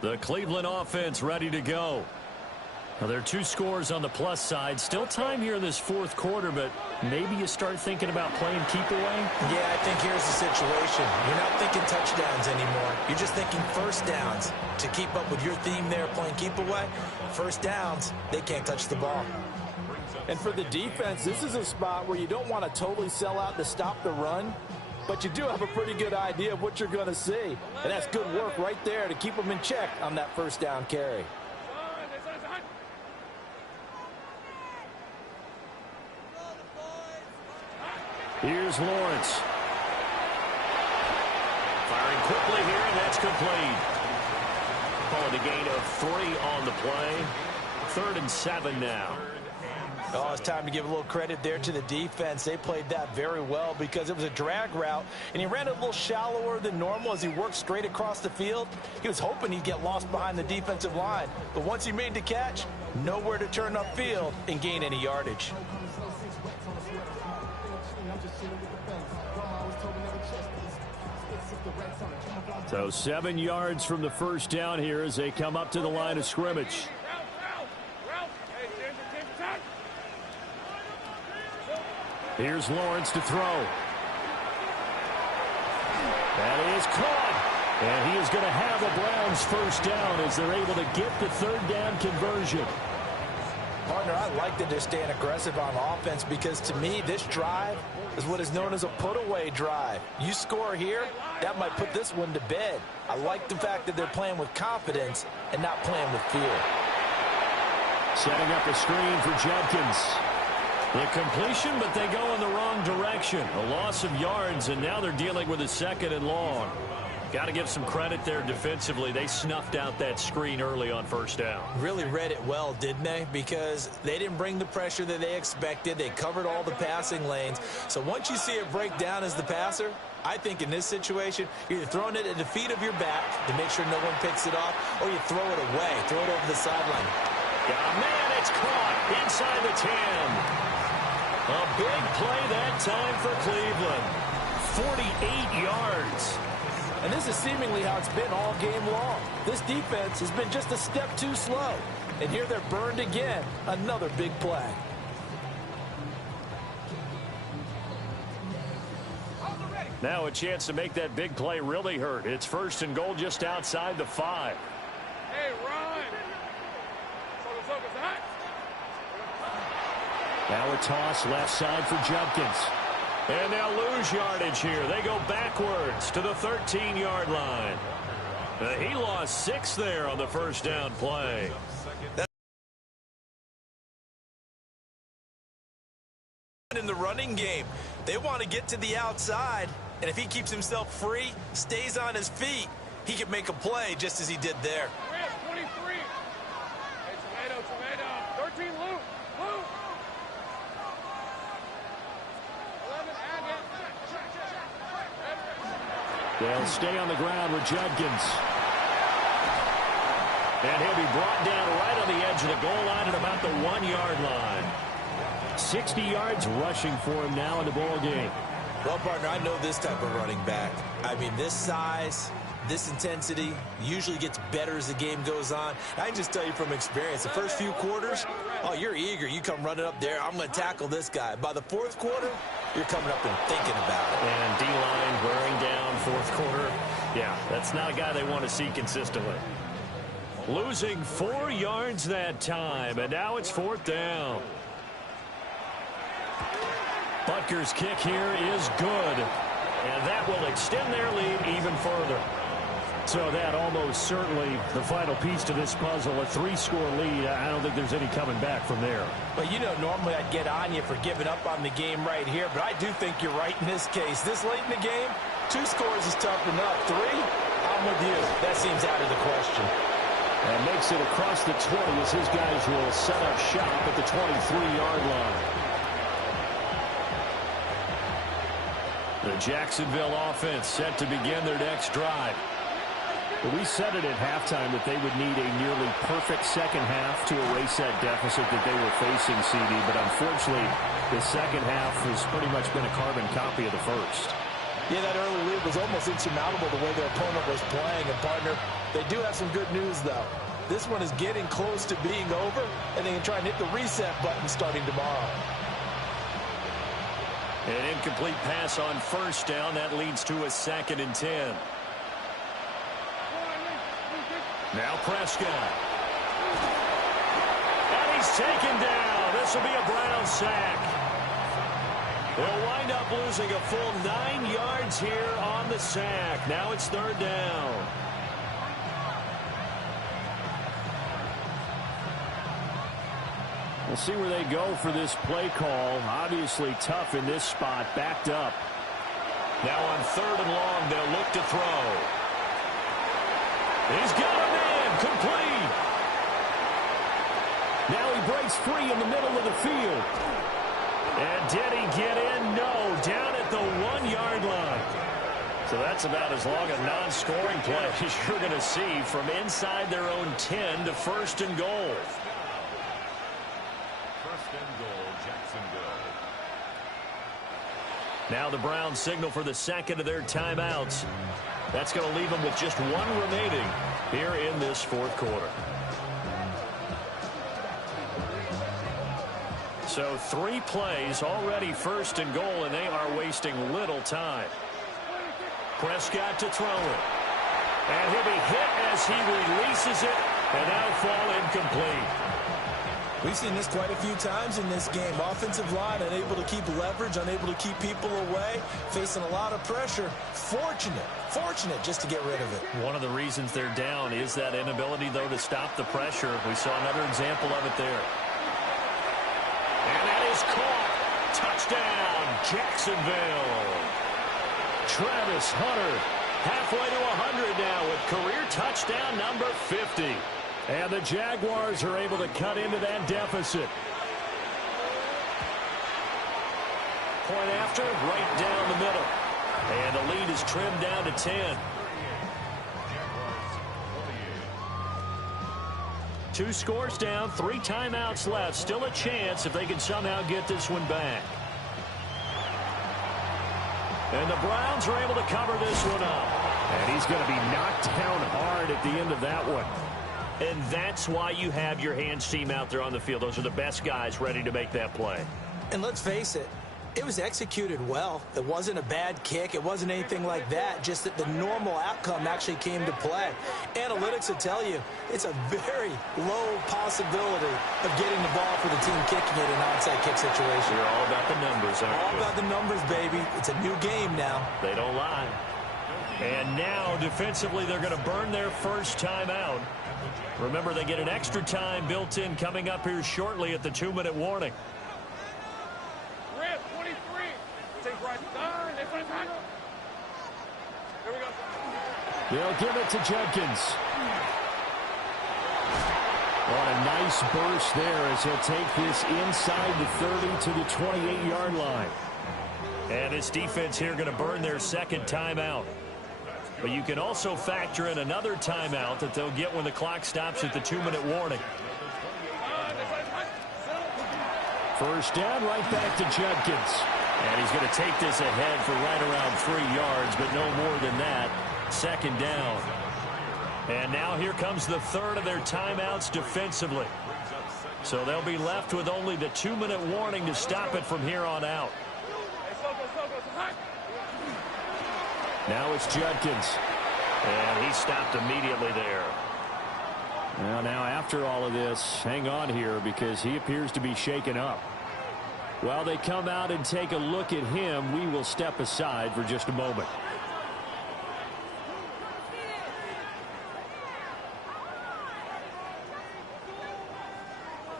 The Cleveland offense ready to go. Now, there are 2 scores on the plus side. Still time here in this 4th quarter, but maybe you start thinking about playing keep away? Yeah, I think here's the situation. You're not thinking touchdowns anymore. You're just thinking first downs. To keep up with your theme there, playing keep away, first downs, they can't touch the ball. And for the defense, this is a spot where you don't want to totally sell out to stop the run, but you do have a pretty good idea of what you're going to see. And that's good work right there to keep them in check on that first down carry. Here's Lawrence. Firing quickly here, and that's complete. Calling a gain of 3 on the play. 3rd and 7 now. Oh, it's time to give a little credit there to the defense. They played that very well because it was a drag route, and he ran it a little shallower than normal as he worked straight across the field. He was hoping he'd get lost behind the defensive line, but once he made the catch, nowhere to turn upfield and gain any yardage. So 7 yards from the first down here as they come up to the line of scrimmage. Here's Lawrence to throw. That is caught. And he is going to have a Browns first down as they're able to get the third down conversion. Partner, I like that they're staying aggressive on offense because to me, this drive is what is known as a put-away drive. You score here, that might put this one to bed. I like the fact that they're playing with confidence and not playing with fear. Setting up a screen for Judkins. The completion, but they go in the wrong direction. A loss of yards, and now they're dealing with a 2nd and long. Got to give some credit there defensively. They snuffed out that screen early on first down. Really read it well, didn't they? Because they didn't bring the pressure that they expected. They covered all the passing lanes. So once you see it break down as the passer, I think in this situation, you're either throwing it at the feet of your back to make sure no one picks it off, or you throw it away, throw it over the sideline. Yeah, man, it's caught inside the 10. A big play that time for Cleveland. 48 yards. And this is seemingly how it's been all game long. This defense has been just a step too slow. And here they're burned again. Another big play. Now a chance to make that big play really hurt. It's 1st and goal just outside the 5. Hey, run. Focus. Now a toss left side for Judkins. And they'll lose yardage here. They go backwards to the 13-yard line. He lost 6 there on the first down play. In the running game, they want to get to the outside, and if he keeps himself free, stays on his feet, he can make a play just as he did there. 23. Hey, tomato. 13, Luke. They'll stay on the ground with Judkins. And he'll be brought down right on the edge of the goal line at about the 1-yard line. 60 yards rushing for him now in the ball game. Well, partner, I know this type of running back. I mean, this size, this intensity usually gets better as the game goes on. I can just tell you from experience, the first few quarters, oh, you're eager. You come running up there, I'm going to tackle this guy. By the 4th quarter, you're coming up and thinking about it. And D-line wearing down 4th quarter. Yeah, that's not a guy they want to see consistently. Losing 4 yards that time, and now it's 4th down. Butker's kick here is good, and that will extend their lead even further. So that almost certainly the final piece to this puzzle, a 3-score lead. I don't think there's any coming back from there. Well, you know, normally I'd get on you for giving up on the game right here, but I do think you're right in this case. This late in the game, 2 scores is tough enough. 3, I'm with you. That seems out of the question. And makes it across the 20 as his guys will set up shop at the 23-yard line. The Jacksonville offense set to begin their next drive. But we said it at halftime that they would need a nearly perfect second half to erase that deficit that they were facing, CD. But unfortunately, the second half has pretty much been a carbon copy of the first. Yeah, that early lead was almost insurmountable the way their opponent was playing. And, partner, they do have some good news, though. This one is getting close to being over, and they can try and hit the reset button starting tomorrow. An incomplete pass on first down. That leads to a 2nd and 10. Now Prescott. And he's taken down. This will be a Brown sack. They'll wind up losing a full 9 yards here on the sack. Now it's 3rd down. We'll see where they go for this play call. Obviously tough in this spot, backed up. Now on 3rd and long, they'll look to throw. He's got a man, complete. Now he breaks free in the middle of the field. And did he get in? No, down at the 1-yard line. So that's about as long a non-scoring play as you're going to see from inside their own 10 to 1st and goal. Now the Browns signal for the 2nd of their timeouts. That's going to leave them with just one remaining here in this fourth quarter. So 3 plays already first and goal, and they are wasting little time. Prescott to throw it. And he'll be hit as he releases it, and that'll fall incomplete. We've seen this quite a few times in this game. Offensive line unable to keep leverage, unable to keep people away, facing a lot of pressure. Fortunate just to get rid of it. One of the reasons they're down is that inability, though, to stop the pressure. We saw another example of it there. And that is caught. Touchdown, Jacksonville. Travis Hunter halfway to 100 now with career touchdown number 50. And the Jaguars are able to cut into that deficit. Point after, right down the middle. And the lead is trimmed down to 10. 2 scores down, 3 timeouts left. Still a chance if they can somehow get this one back. And the Browns are able to cover this one up. And he's going to be knocked down hard at the end of that one. And that's why you have your hands team out there on the field. Those are the best guys ready to make that play. And let's face it, it was executed well. It wasn't a bad kick. It wasn't anything like that. Just that the normal outcome actually came to play. Analytics will tell you it's a very low possibility of getting the ball for the team kicking it in an onside kick situation. You're all about the numbers, aren't you? All about the numbers, baby. It's a new game now. They don't lie. And now, defensively, they're going to burn their first timeout. Remember, they get an extra time built in coming up here shortly at the 2-minute warning. Red 23. Take right down. Here we go. They'll give it to Jenkins. What a nice burst there as he'll take this inside the 30 to the 28-yard line. And this defense here going to burn their second timeout. But you can also factor in another timeout that they'll get when the clock stops at the 2-minute warning. First down, right back to Judkins. And he's going to take this ahead for right around 3 yards, but no more than that. Second down. And now here comes the third of their timeouts defensively. So they'll be left with only the 2-minute warning to stop it from here on out. Now it's Judkins. And he stopped immediately there. Well, now after all of this, hang on here because he appears to be shaken up. While they come out and take a look at him, we will step aside for just a moment.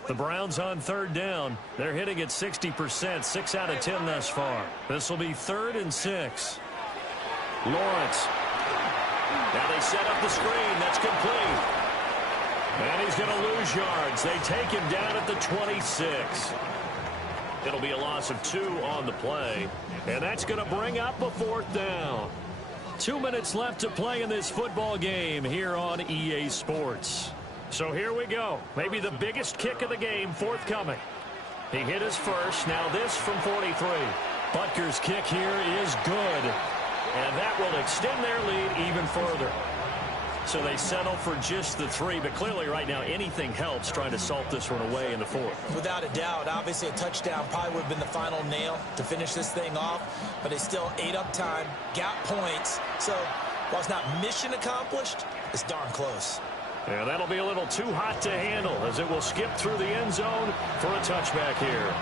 The Browns on third down. They're hitting at 60%, 6 out of 10 thus far. This will be 3rd and 6. Lawrence. Now they set up the screen. That's complete. And he's going to lose yards. They take him down at the 26. It'll be a loss of 2 on the play. And that's going to bring up a 4th down. 2 minutes left to play in this football game here on EA Sports. So here we go. Maybe the biggest kick of the game forthcoming. He hit his first. Now this from 43. Butker's kick here is good. And that will extend their lead even further. So they settle for just the 3. But clearly right now anything helps trying to salt this one away in the 4th. Without a doubt. Obviously a touchdown probably would have been the final nail to finish this thing off. But they still ate up time, got points. So while it's not mission accomplished, it's darn close. Yeah, that'll be a little too hot to handle as it will skip through the end zone for a touchback here.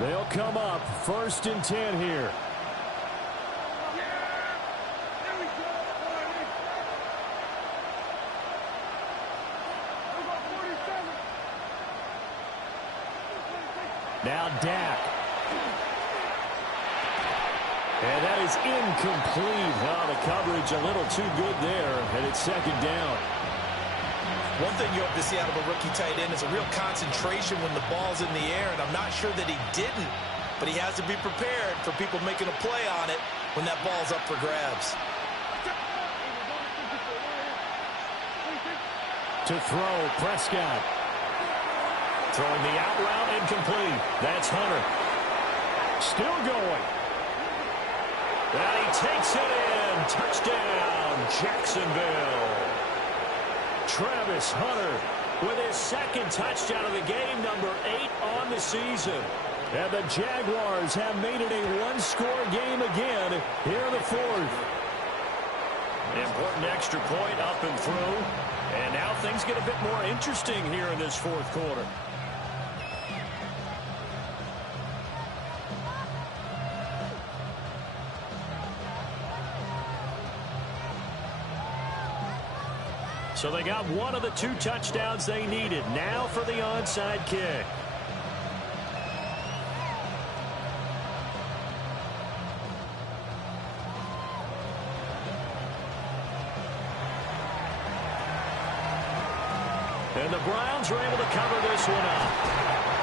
They'll come up 1st and 10 here. Now Dak. And that is incomplete. Oh, the coverage a little too good there, and it's 2nd down. One thing you hope to see out of a rookie tight end is a real concentration when the ball's in the air, and I'm not sure that he didn't, but he has to be prepared for people making a play on it when that ball's up for grabs. To throw, Prescott. Throwing the out route incomplete. That's Hunter. Still going. And he takes it in. Touchdown, Jacksonville. Travis Hunter with his second touchdown of the game, number 8 on the season. And the Jaguars have made it a one-score game again here in the fourth. Important extra point up and through. And now things get a bit more interesting here in this fourth quarter. So they got one of the 2 touchdowns they needed. Now for the onside kick. And the Browns were able to cover this one up.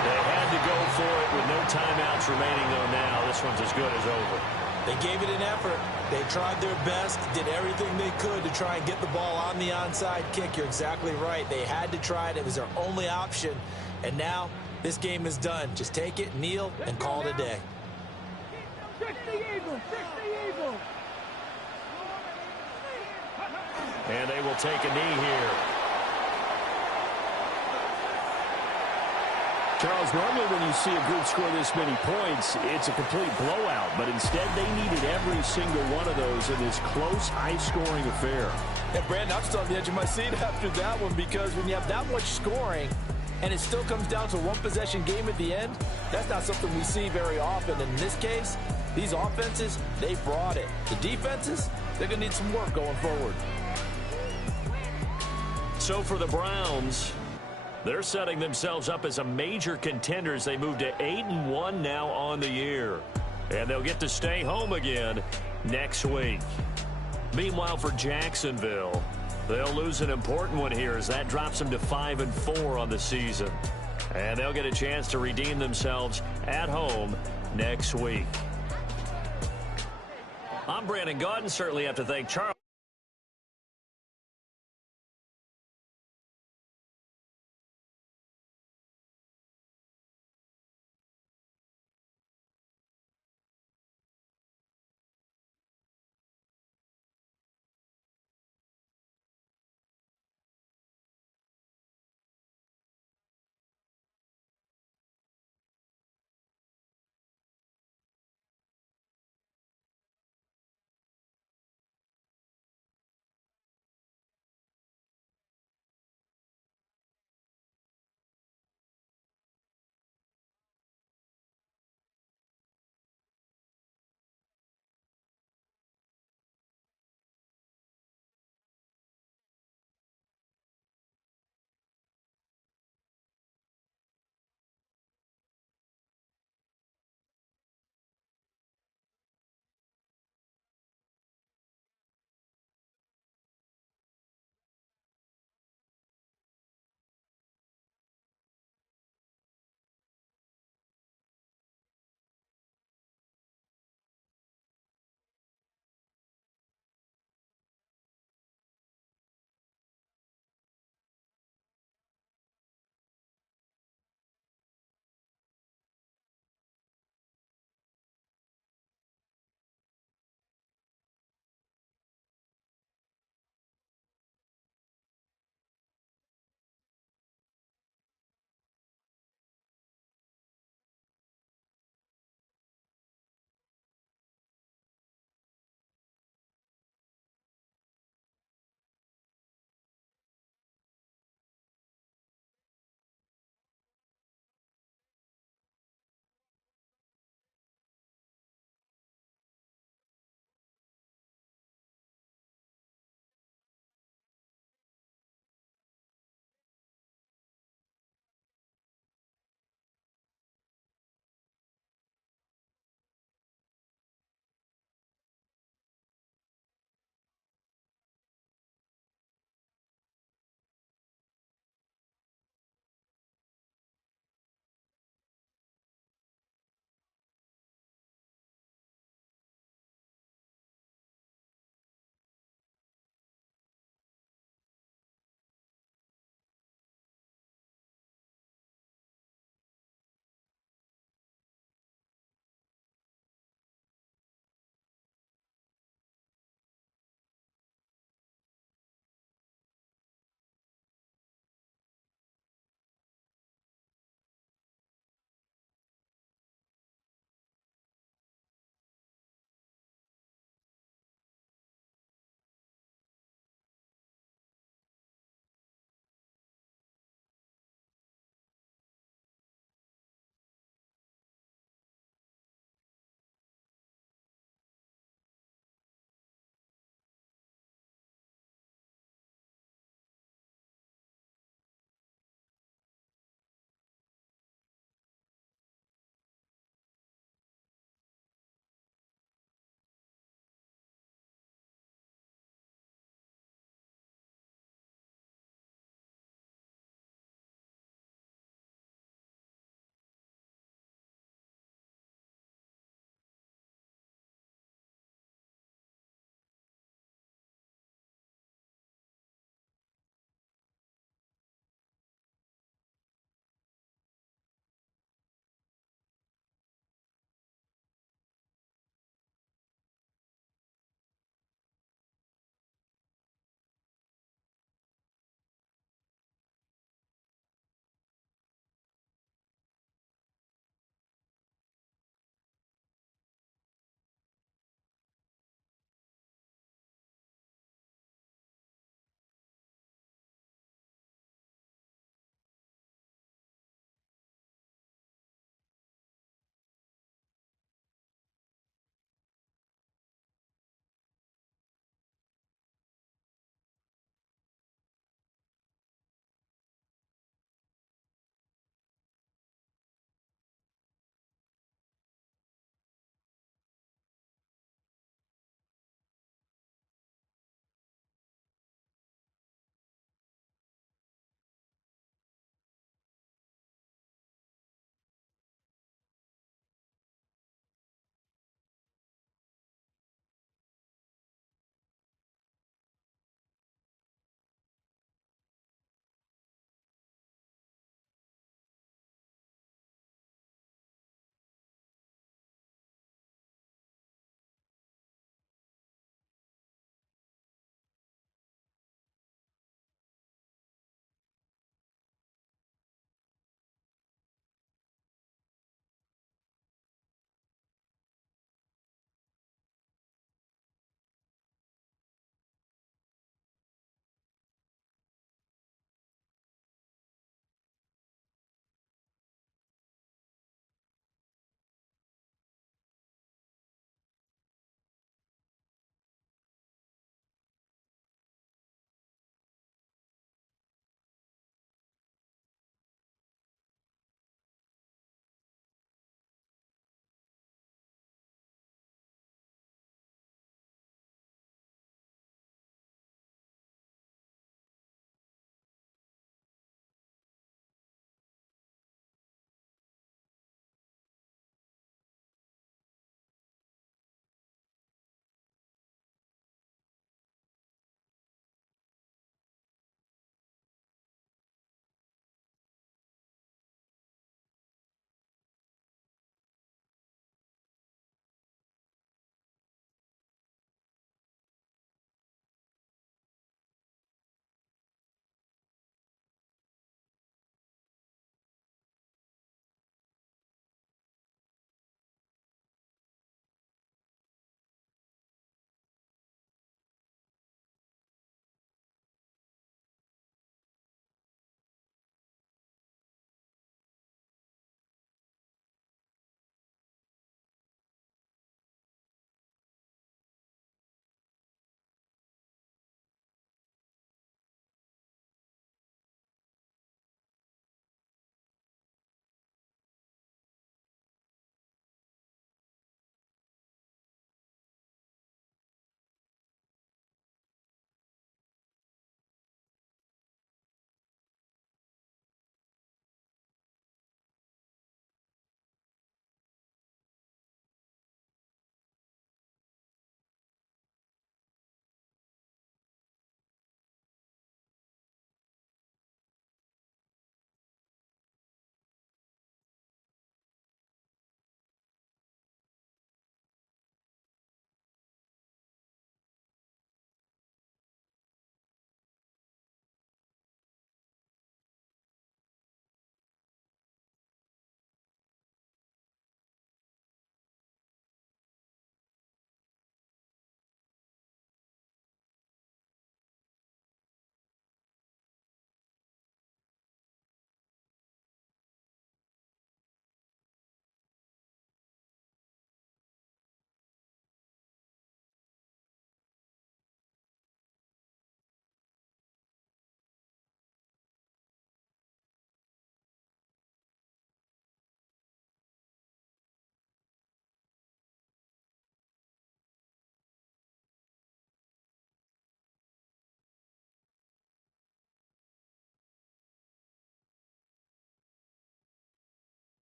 They had to go for it with no timeouts remaining, though. Now this one's as good as over. They gave it an effort. They tried their best, did everything they could to try and get the ball on the onside kick. You're exactly right. They had to try it. It was their only option. And now this game is done. Just take it, kneel, and call it a day. Fix the eagle! Fix the eagle! And they will take a knee here. Charles, normally when you see a group score this many points, it's a complete blowout. But instead, they needed every single one of those in this close, high-scoring affair. And Brandon, I'm still on the edge of my seat after that one, because when you have that much scoring and it still comes down to a one-possession game at the end, that's not something we see very often. And in this case, these offenses, they brought it. The defenses, they're going to need some work going forward. So for the Browns, they're setting themselves up as a major contender as they move to 8-1 now on the year. And they'll get to stay home again next week. Meanwhile, for Jacksonville, they'll lose an important one here as that drops them to 5-4 on the season. And they'll get a chance to redeem themselves at home next week. I'm Brandon Gaudin. Certainly have to thank Charles.